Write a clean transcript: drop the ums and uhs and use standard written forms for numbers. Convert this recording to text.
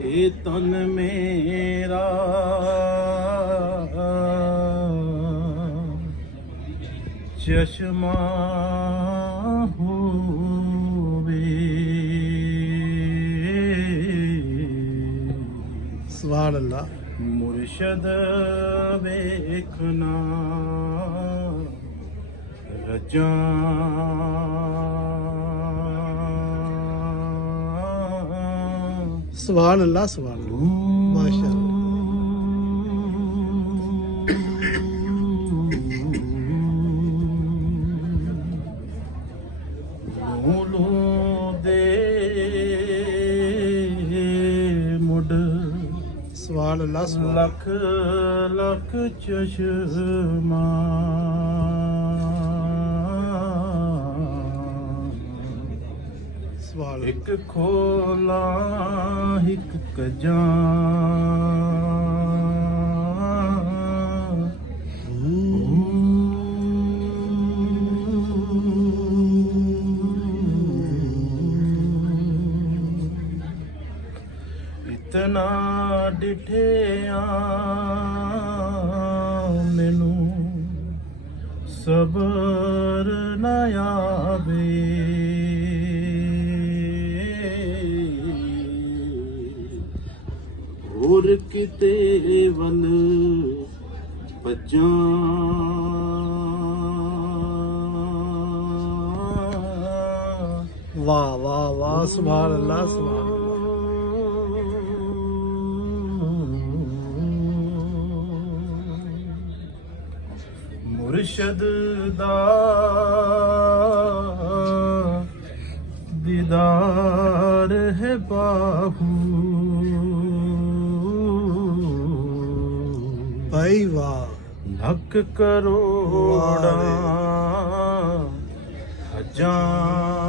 ਇਹ ਤਨ ਮੇਰਾ ਚਸ਼ਮਾ ਹੋਵੇ। ਸੁਭਾਨ ਅੱਲਾਹ। ਮੁਰਸ਼ਦ ਵੇਖਣਾ ਰਜਾਂ ਸੁਭਾਨ ਅੱਲਾਹ ਸੁਭਾਨ ਅੱਲਾਹ ਮਾਸ਼ਾ ਅੱਲਾਹ। ਦੇ ਮੁੱਢ ਸੁਭਾਨ ਅੱਲਾਹ ਸੁਭਾਨ ਲੱਖ ਲੱਖ ਚਸ਼ਮਾ ਸੁਭਾਨ ਅੱਲਾਹ। ਇੱਕ ਖੋਲਾ ਇੱਕ ਕਜਾਂ ਇਤਨਾ ਡਿਠਿਆ ਮੈਨੂੰ ਸਬਰ ਨਾ ਆਵੇ। ਹੋਰ ਕਿਤੇ ਵੱਲ ਭੱਜਾਂ ਵਾਹ ਵਾਹ ਵਾਹ ਸੁਭਾਨ ਅੱਲਾਹ ਸੁਭਾਨ ਅੱਲਾਹ। ਮੁਰਸ਼ਦ ਦਾ ਦੀਦਾਰ ਹੈ ਬਾਹੂ ਭਾਈ ਵਾਹ। ਲੱਖ ਕਰੋੜਾਂ ਹਜ਼ਾਂ